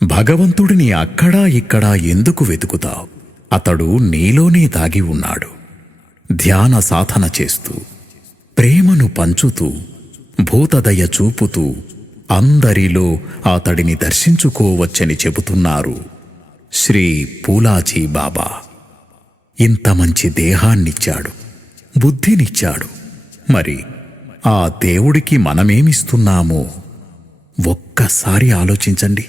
భగవంతుడిని అక్కడా ఇక్కడా ఎందుకు వెతుకుతావు? అతడు నీలోనే దాగి ఉన్నాడు. ధ్యాన సాధన చేస్తూ, ప్రేమను పంచుతూ, భూతదయ చూపుతూ అందరిలో అతడిని దర్శించుకోవచ్చని చెబుతున్నారు శ్రీ పూలాజీ బాబా. ఇంత మంచి దేహాన్నిచ్చాడు, బుద్ధినిచ్చాడు. మరి ఆ దేవుడికి మనమేమిస్తున్నామో ఒక్కసారి ఆలోచించండి.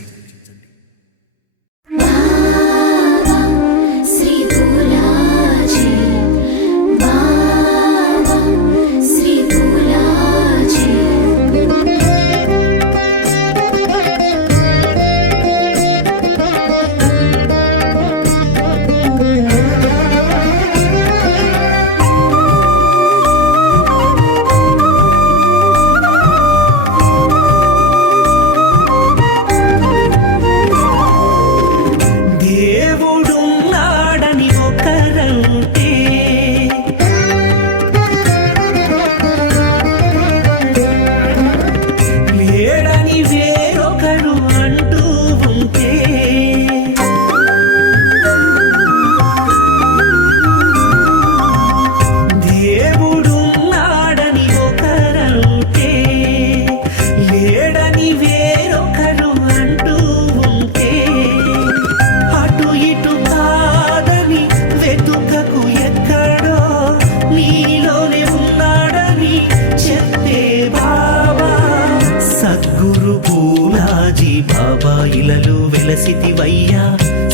వెలసితివయ్యా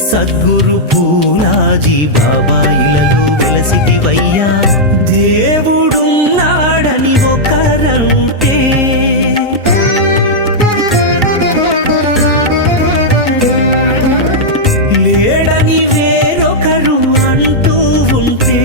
సద్గురు పూలాజీ బాబా ఇలలో వెలసితివయ్యా. దేవుడున్నాడని ఒకరంటే లేడని వేరొకరు అంటూ ఉంటే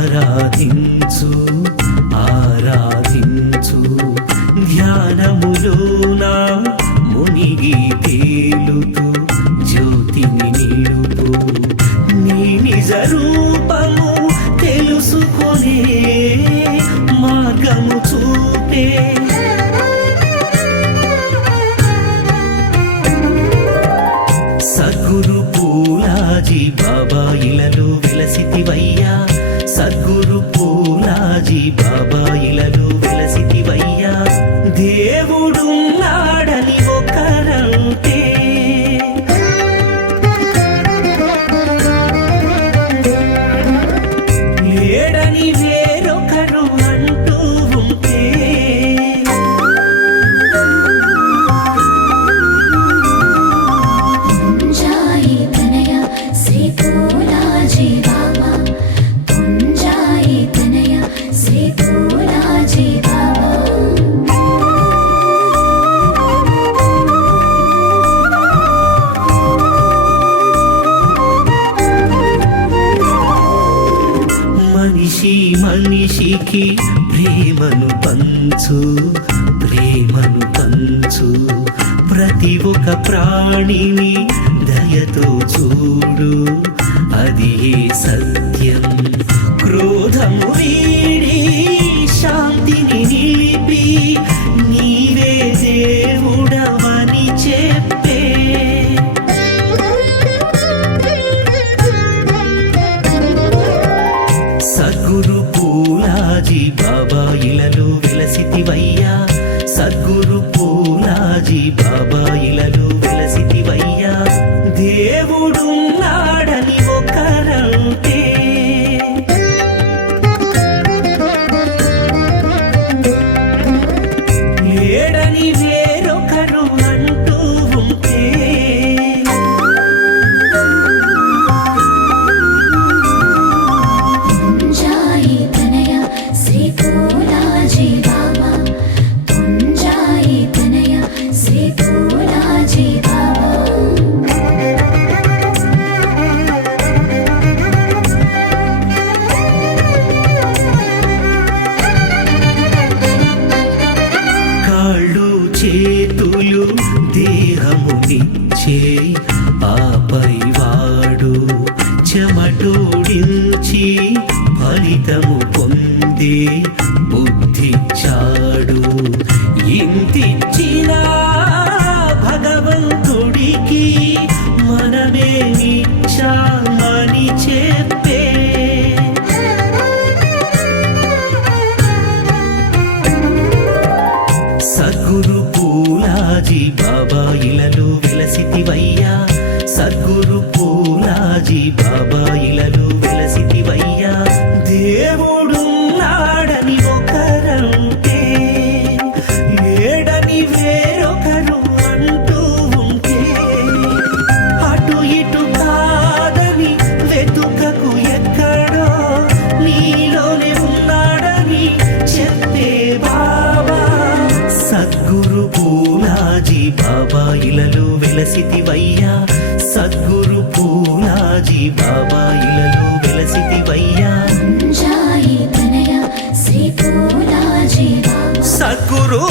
ఆరాధించు ఆరాధించు ధ్యానములోనా మునిగి తేలుతూ జ్యోతిని నిలుపు నీ నిజ రూపము తెలుసుకొనే మార్గము చూపే సద్గురు పూలాజీ బాబా ఇలలో వెలసితివయ్యా. సద్గురు పూలాజీ బాబా ఇలలో వెలసితివయ్యా. దేవుడున్నాడని ఒకరంటే లేడని వేరొకరు అంటూ ఉంటే మనిషి మనిషికి ప్రేమను పంచు ప్రేమను పంచు ప్రతి ఒక్క ప్రాణిని దయతో చూడు అది సత్యం. క్రోధము వీడి శాంతిని నిలిపి నీవే దేవుడవని చెప్పే సద్గురు పూలాజీ బాబా ఇలలో వెలసితివయ్యా. సద్గురు పూలాజీ బాబా ఇలలో వెలసితివయ్యా. దేవుడున్నాడని ఒకరంటే లేడని వేరొకరు అంటూ ఉంటే जाए ఫలితము పొందే బుద్ధిచ్చాడు. ఇంతిచ్చినా భగవంతుడికి మనమేమిచ్చామని చెప్పే. సద్గురు పూలాజీ బాబా ఇలలో వెలసితివయ్యా, సద్గురు పూలాజీ బాబా ఇలలో వెలసితివయ్యా. దేవుడున్నాడని ఒకరంటే లేడని వేరొకరు అంటూ ఉంటే, అటు ఇటు కాదని వెతుకకు ఎక్కడో నీలోనే ఉన్నాడని చెప్పే బాబా. సద్గురు పూలాజీ బాబా ఇలలో వెలసితివయ్యా, సద్గురు పూలాజీ బాబా ఇలలో వెలసితివయ్యా. జాయి తనయ శ్రీ పూలాజీ బాబా సద్గురు